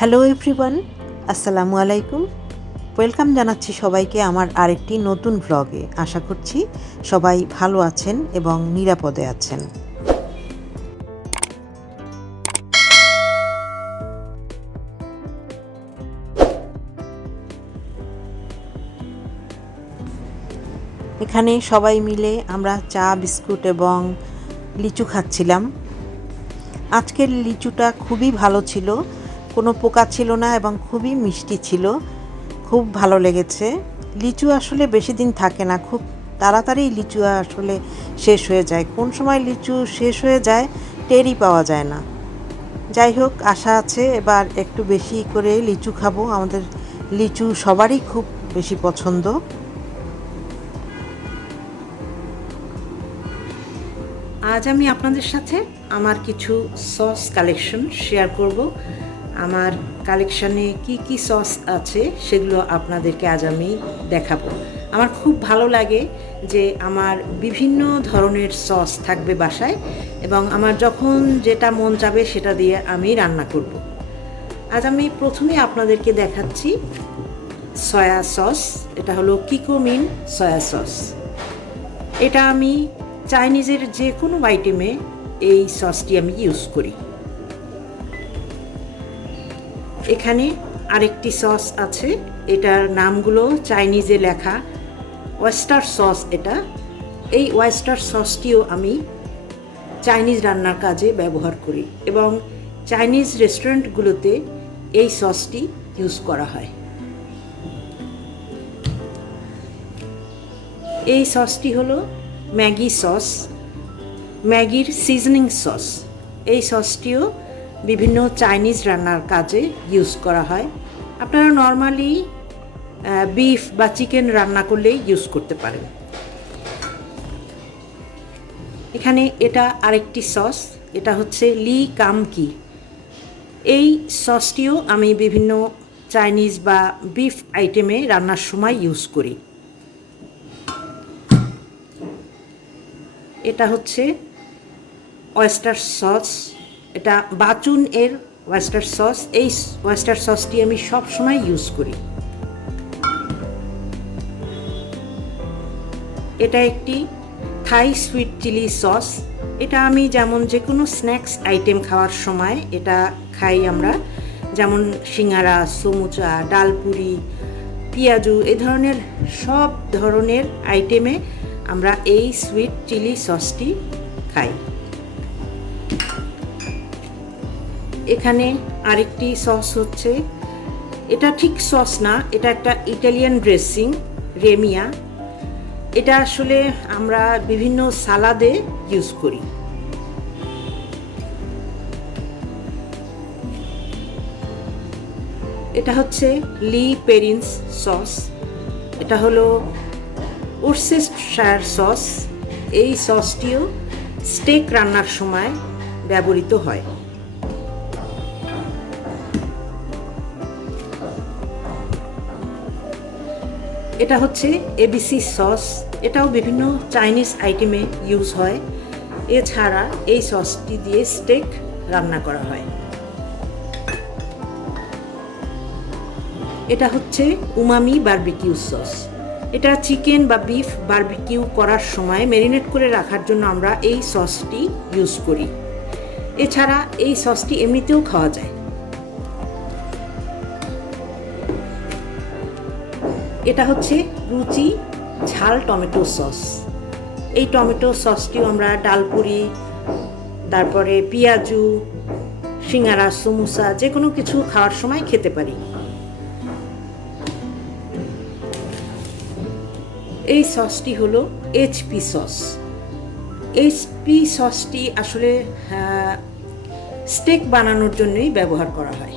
Hello everyone আসসালামু আলাইকুম। Welcome জানাচ্ছি সবাইকে আমার আরেকটি নতুন ব্লগে আশা করছি সবাই ভালো আছেন এবং নিরাপদে আছেন। এখানে সবাই মিলে আমরা চা, বিস্কুট এবং লিচু খাচ্ছিলাম। আজকের লিচুটা খুবই ভালো ছিল। কোনো পোকা ছিল না এবং খুবই মিষ্টি ছিল। খুব ভালো লেগেছে। লিচু আসলে বেশি দিন থাকে না, খুব তাড়াতাড়ি লিচু আসলে শেষ হয়ে যায়। কোন সময় লিচু শেষ হয়ে যায়, টেরই পাওয়া যায় না। যাই হোক, আশা আছে এবার একটু বেশি করে লিচু খাব। আমাদের লিচু সবারই খুব বেশি পছন্দ। আজ আমি আপনাদের সাথে আমার কিছু সস কালেকশন শেয়ার করব। আমার কালেকশানে কি কি সস আছে সেগুলো আপনাদেরকে আজ আমি দেখাবো। আমার খুব ভালো লাগে যে আমার বিভিন্ন ধরনের সস থাকবে বাসায় এবং আমার যখন যেটা মন চাবে সেটা দিয়ে আমি রান্না করব। আজ আমি প্রথমে আপনাদেরকে দেখাচ্ছি সয়া সস এটা হলো কিকোমিন সয়া সস এটা আমি চাইনিজের যে কোনো আইটেমে এই সসটি আমি ইউজ করি। এখানে আরেকটি সস আছে। এটার নামগুলো চাইনিজে লেখা ওয়েস্টার সস এটা। এই ওয়েস্টার সসটিও আমি চাইনিজ রান্নার কাজে ব্যবহার করি এবং চাইনিজ রেস্টুরেন্টগুলোতে এই সসটি ইউজ করা হয়। এই সসটি হলো ম্যাগি সস, ম্যাগির সিজনিং সস। এই সসটিও বিভিন্ন চাইনিজ রান্নার কাজে ইউজ করা হয়। আপনারা নর্মালি বিফ বা চিকেন রান্না করলেই ইউজ করতে পারেন। এখানে এটা আরেকটি সস এটা হচ্ছে লি কামকি এই সসটিও আমি বিভিন্ন চাইনিজ বা বিফ আইটেমে রান্নার সময় ইউজ করি। এটা হচ্ছে ওয়েস্টার সস এটা বাচুন এর ওয়েস্টার সস এই ওয়েস্টার সসটি আমি সব সময় ইউজ করি। এটা একটি থাই সুইট চিলি সস এটা আমি যেমন যে কোনো স্ন্যাক্স আইটেম খাওয়ার সময় এটা খাই আমরা। যেমন সিঙ্গারা, সমুচা, ডালপুরি, পেঁয়াজু, এ ধরনের সব ধরনের আইটেমে আমরা এই সুইট চিলি সসটি খাই। এখানে আরেকটি সস হচ্ছে। এটা ঠিক সস না, এটা একটা ইটালিয়ান ড্রেসিং, রেমিয়া। এটা আসলে আমরা বিভিন্ন সালাদে ইউজ করি। এটা হচ্ছে লি পেরিন্স সস। এটা হলো শায়ার সস। এই সসটিও স্টেক রান্নার সময় ব্যবহৃত হয়। এটা হচ্ছে এবিসি সস এটাও বিভিন্ন চাইনিজ আইটেমে ইউজ হয়। এছাড়া এই সসটি দিয়ে স্টেক রান্না করা হয়। এটা হচ্ছে উমামি বার্বিকিউ সস এটা চিকেন বা বিফ বার্বিকিউ করার সময় ম্যারিনেট করে রাখার জন্য আমরা এই সসটি ইউজ করি। এছাড়া এই সসটি এমনিতেও খাওয়া যায়। এটা হচ্ছে রুচি ঝাল টমেটো সস। এই টমেটো সসটিও আমরা ডালপুরি, তারপরে পেঁয়াজু, সিঙ্গারা, সমুসা যে কোনো কিছু খাওয়ার সময় খেতে পারি। এই সসটি হলো এইচপি সস। এইচপি সসটি আসলে স্টেক বানানোর জন্যই ব্যবহার করা হয়।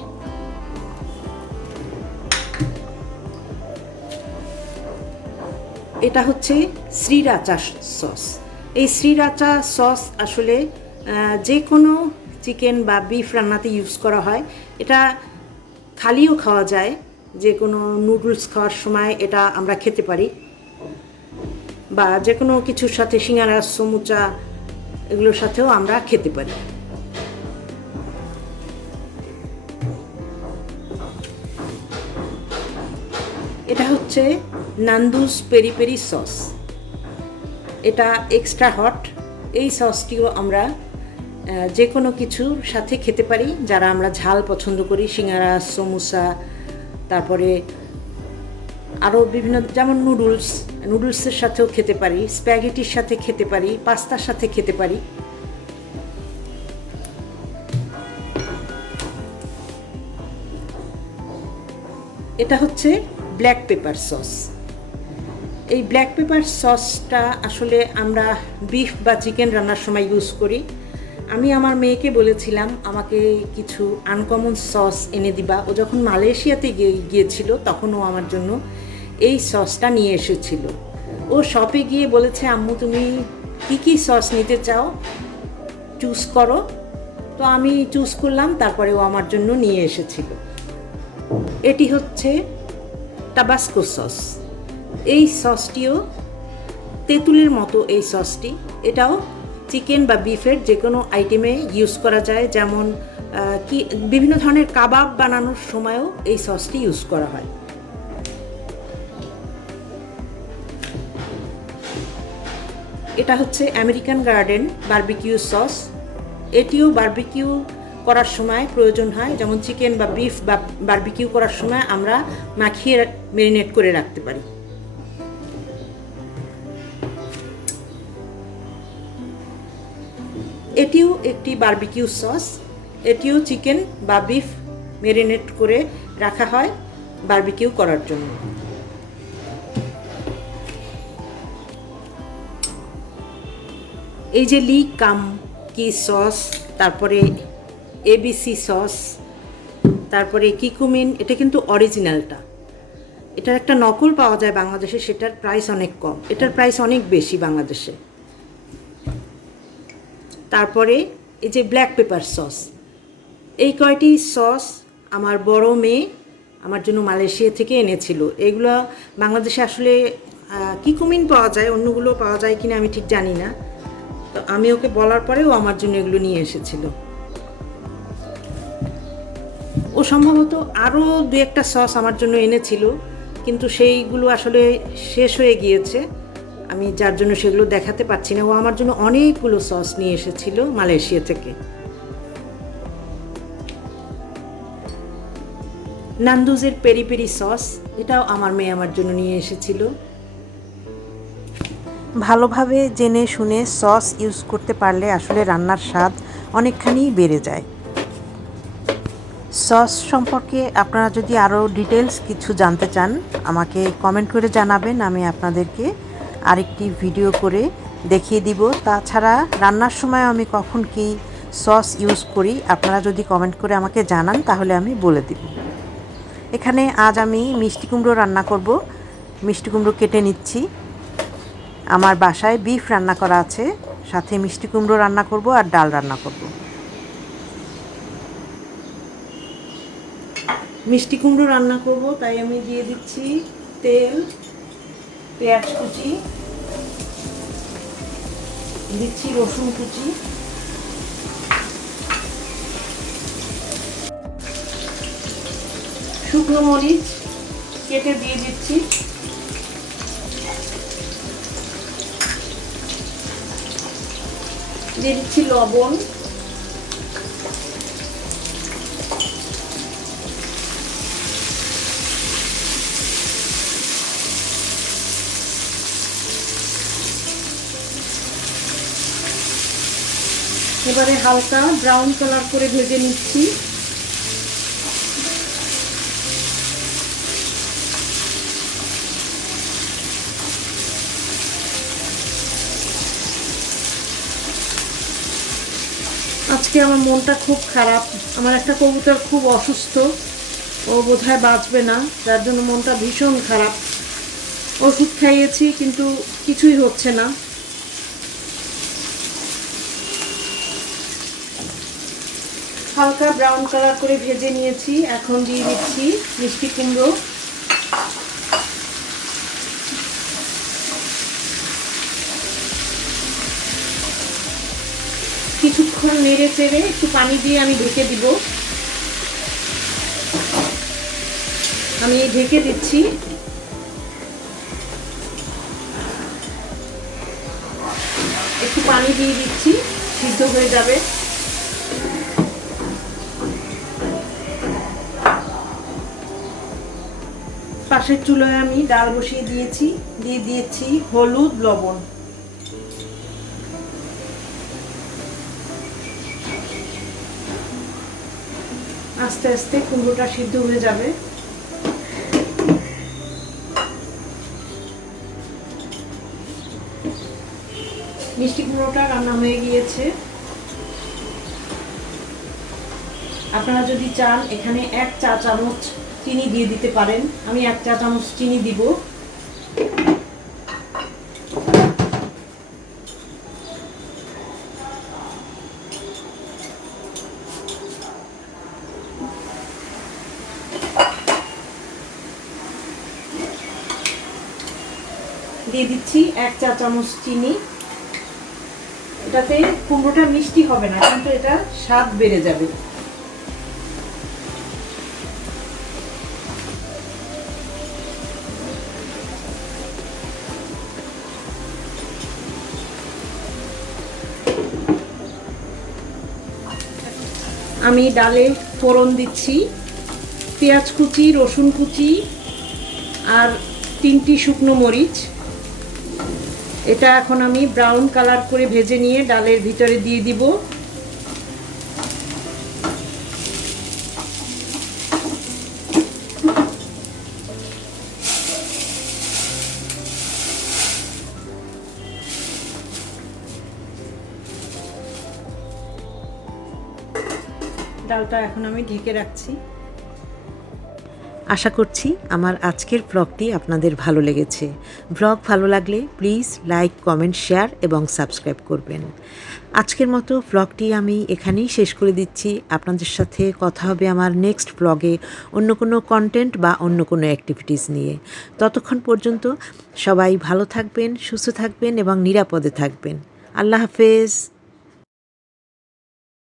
এটা হচ্ছে শ্রীরাচা সস। এই শ্রীরাচা সস আসলে যে কোনো চিকেন বা বিফ রান্নাতে ইউজ করা হয়। এটা খালিও খাওয়া যায় যে কোনো নুডলস খাওয়ার সময় এটা আমরা খেতে পারি। বা যে কোনো কিছুর সাথে সিঙ্গারা, সমুচা এগুলোর সাথেও আমরা খেতে পারি। এটা হচ্ছে নান্দুস পেরি পেরি সস। এটা এক্সট্রা হট এই সসটিও আমরা যে কোনো কিছুর সাথে খেতে পারি। যারা আমরা ঝাল পছন্দ করি, সিঙ্গারা, সমোসা, তারপরে আরও বিভিন্ন, যেমন নুডলস, নুডলসের সাথেও খেতে পারি, স্প্যাগেটির সাথে খেতে পারি, পাস্তার সাথে খেতে পারি। এটা হচ্ছে ব্ল্যাক পেপার সস এই ব্ল্যাক পেপার সসটা আসলে আমরা বিফ বা চিকেন রান্নার সময় ইউজ করি। আমি আমার মেয়েকে বলেছিলাম, আমাকে কিছু আনকমন সস এনে দিবা। ও যখন মালয়েশিয়াতে গিয়ে, গিয়েছিল, তখন ও আমার জন্য এই সসটা নিয়ে এসেছিল। ও শপে গিয়ে বলেছে, আম্মু, তুমি কী কী সস নিতে চাও? চুজ করো। তো আমি চুজ করলাম, তারপরে ও আমার জন্য নিয়ে এসেছিল। এটি হচ্ছে টাবাস্কো সস এই সসটিও তেঁতুলের মতো এই সসটি। এটাও চিকেন বা বিফের যে কোনো আইটেমে ইউজ করা যায়। যেমন কি, বিভিন্ন ধরনের কাবাব বানানোর সময়ও এই সসটি ইউজ করা হয়। এটা হচ্ছে আমেরিকান গার্ডেন বার্বিকিউ সস। এটিও বার্বিকিউ করার সময় প্রয়োজন হয়। যেমন, চিকেন বা বিফ বা বার্বিকিউ করার সময় আমরা মাখিয়ে মেরিনেট করে রাখতে পারি। একটি বার্বিকিউ সস এটিও চিকেন বা বিফ মেরিনেট করে রাখা হয় বার্বিকিউ করার জন্য। এই যে লি কাম কি সস তারপরে এবিসি সস তারপরে কিকুমিন এটা কিন্তু অরিজিনালটা এটার একটা নকল পাওয়া যায় বাংলাদেশে, সেটার প্রাইস অনেক কম। এটার প্রাইস অনেক বেশি বাংলাদেশে। তারপরে এই যে ব্ল্যাক পেপার সস এই কয়টি সস আমার বড় মেয়ে আমার জন্য মালয়েশিয়া থেকে এনেছিল। এগুলো বাংলাদেশে আসলে আহ, কিকুমিন পাওয়া যায় অন্যগুলো পাওয়া যায় কিনা আমি ঠিক জানি না। তো আমি ওকে বলার পরে ও আমার জন্য এগুলো নিয়ে এসেছিল। ও সম্ভবত আরও দু একটা সস আমার জন্য এনেছিল কিন্তু সেইগুলো আসলে শেষ হয়ে গিয়েছে। আমি যার জন্য সেগুলো দেখাতে পারছি না, ও আমার জন্য অনেকগুলো সস নিয়ে এসেছিল মালয়েশিয়া থেকে। নান্দুজের পেরি পেরি সস, এটাও আমার মেয়ে আমার জন্য নিয়ে এসেছিল। ভালোভাবে জেনে শুনে সস ইউজ করতে পারলে আসলে রান্নার স্বাদ অনেকখানি বেড়ে যায়। সস সম্পর্কে আপনারা যদি আরও ডিটেলস কিছু জানতে চান, আমাকে কমেন্ট করে জানাবেন, আমি আপনাদেরকে আরেকটি ভিডিও করে দেখিয়ে দিব। তাছাড়া রান্নার সময় আমি কখন কি সস ইউজ করি, আপনারা যদি কমেন্ট করে আমাকে জানান, তাহলে আমি বলে দিব। এখানে আজ আমি মিষ্টি কুমড়ো রান্না করব। মিষ্টি কুমড়ো কেটে নিচ্ছি। আমার বাসায় বিফ রান্না করা আছে, সাথে মিষ্টি কুমড়ো রান্না করব আর ডাল রান্না করব। মিষ্টি কুমড়ো রান্না করব, তাই আমি দিয়ে দিচ্ছি তেল। পেঁয়াজ কুচি দিচ্ছি রসুন কুচি। শুকনো মরিচ কেটে দিয়ে দিচ্ছি। দিয়ে দিচ্ছি লবণ। এবারে হালকা ব্রাউন কালার করে ভেজে নিচ্ছি। আজকে আমার মনটা খুব খারাপ। আমার একটা কবুতর খুব অসুস্থ। ও বোধহয় বাঁচবে না, যার জন্য মনটা ভীষণ খারাপ। ওষুধ খাইয়েছি, কিন্তু কিছুই হচ্ছে না। হালকা ব্রাউন কালার করে ভেজে নিয়েছি। এখন দিয়ে দিচ্ছি মিষ্টি কুমড়ো। কিছুক্ষণ নেড়ে চেড়ে একটু পানি দিয়ে আমি ঢেকে দিব। আমি ঢেকে দিচ্ছি। একটু পানি দিয়ে দিচ্ছি, সিদ্ধ হয়ে যাবে। পাশের চুলোয় আমি ডাল বসিয়ে দিয়েছি, দিয়ে দিয়েছি হলুদ, লবণ। আস্তে আস্তে কুমড়োটা সিদ্ধ হয়ে যাবে। মিষ্টি কুমড়োটা রান্না হয়ে গিয়েছে। আপনারা যদি চান, এখানে এক চা চামচ চিনি দিয়ে দিতে পারেন। আমি এক চা চামচ চিনি দিব। দিয়ে দিচ্ছি এক চা চামচ চিনি। এটাতে কুমড়োটা মিষ্টি হবে না, কিন্তু এটা স্বাদ বেড়ে যাবে। আমি ডালে ফোড়ন দিচ্ছি, পেঁয়াজ কুচি, রসুন কুচি আর তিনটি শুকনো মরিচ। এটা এখন আমি ব্রাউন কালার করে ভেজে নিয়ে ডালের ভিতরে দিয়ে দিব। ডালটা এখন আমি ঢেকে রাখছি। আশা করছি আমার আজকের ব্লগটি আপনাদের ভালো লেগেছে। ব্লগ ভালো লাগলে প্লিজ লাইক কমেন্ট শেয়ার এবং সাবস্ক্রাইব করবেন। আজকের মতো ব্লগটি আমি এখানেই শেষ করে দিচ্ছি। আপনাদের সাথে কথা হবে আমার নেক্সট ব্লগে অন্য কোনো কন্টেন্ট বা অন্য কোনো অ্যাক্টিভিটিস নিয়ে। ততক্ষণ পর্যন্ত সবাই ভালো থাকবেন, সুস্থ থাকবেন এবং নিরাপদে থাকবেন। আল্লাহ হাফেজ।